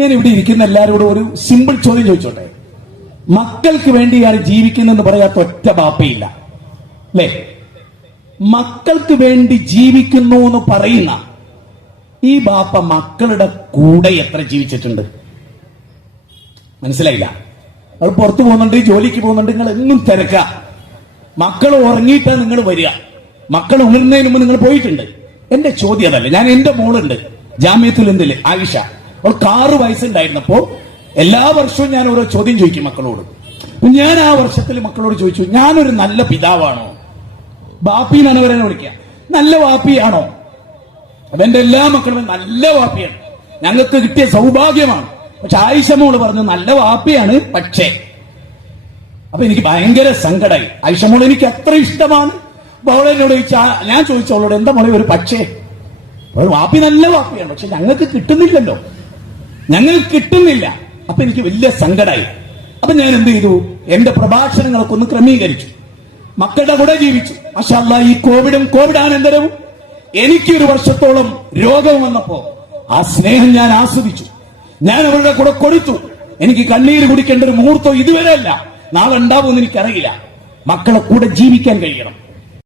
ഞാൻ ഇവിടെ ഇരിക്കുന്ന എല്ലാവരോടും ഒരു സിമ്പിൾ ചോദ്യം ചോദിച്ചോട്ടെ. മക്കൾക്ക് വേണ്ടിയാണ് ജീവിക്കുന്നതെന്ന് പറയാത്ത ഒറ്റ ബാപ്പയില്ല അല്ലേ? മക്കൾക്ക് വേണ്ടി ജീവിക്കുന്നു എന്ന് പറയുന്ന ഈ ബാപ്പ മക്കളുടെ കൂടെ എത്ര ജീവിച്ചിട്ടുണ്ട്? മനസ്സിലായില്ല. അവൾ പുറത്തു പോകുന്നുണ്ട്, ജോലിക്ക് പോകുന്നുണ്ട്, നിങ്ങൾ എന്നും തിരക്ക. മക്കൾ ഉറങ്ങിയിട്ടാ നിങ്ങൾ വരിക. മക്കൾ ഉണരുന്നതിന് മുമ്പ് നിങ്ങൾ പോയിട്ടുണ്ട്. എന്റെ ചോദ്യം അതല്ല. ഞാൻ എന്റെ മോളുണ്ട് ജാമ്യത്തുൽ ഹിന്ദില്, ആയിഷ. അവൾക്ക് 6 വയസ്സുണ്ടായിരുന്നപ്പോ എല്ലാ വർഷവും ഞാൻ ഓരോ ചോദ്യം ചോദിക്കും മക്കളോട്. ഞാൻ ആ വർഷത്തിൽ മക്കളോട് ചോദിച്ചു, ഞാനൊരു നല്ല പിതാവാണോ? ബാപ്പിന്നാണ് അവരെ വിളിക്കുക. നല്ല വാപ്പിയാണോ? അതെന്റെ എല്ലാ മക്കളും നല്ല വാപ്പിയാണ്, ഞങ്ങൾക്ക് കിട്ടിയ സൗഭാഗ്യമാണ്. പക്ഷെ ആയിഷ മോള് പറഞ്ഞു നല്ല വാപ്പിയാണ്, പക്ഷേ. അപ്പൊ എനിക്ക് ഭയങ്കര സങ്കടമായി. ആയിഷ മോൾ എനിക്ക് അത്ര ഇഷ്ടമാണ്. അവളെന്നോട് ഞാൻ ചോദിച്ചു അവളോട്, എന്താ മോളെ ഒരു പക്ഷേ? വാപ്പി നല്ല വാപ്പിയാണ്, പക്ഷെ ഞങ്ങൾക്ക് കിട്ടുന്നില്ലല്ലോ, ഞങ്ങൾക്ക് കിട്ടുന്നില്ല. അപ്പൊ എനിക്ക് വലിയ സങ്കടമായി. അപ്പൊ ഞാൻ എന്ത് ചെയ്തു? എന്റെ പ്രഭാഷണങ്ങളൊക്കെ ഒന്ന് ക്രമീകരിച്ചു, മക്കളുടെ കൂടെ ജീവിച്ചു. മാഷാ അല്ലാഹ്, ഈ കോവിഡാനന്തരവും എനിക്കൊരു വർഷത്തോളം രോഗം വന്നപ്പോ ആ സ്നേഹം ഞാൻ ആസ്വദിച്ചു. ഞാൻ അവരുടെ കൂടെ കൊടുത്തു. എനിക്ക് കണ്ണീര് കുടിക്കേണ്ട ഒരു മുഹൂർത്തം ഇതുവരെ അല്ല, നാളെ ഉണ്ടാവുമെന്ന് എനിക്കറിയില്ല. മക്കളെ കൂടെ ജീവിക്കാൻ കഴിയണം.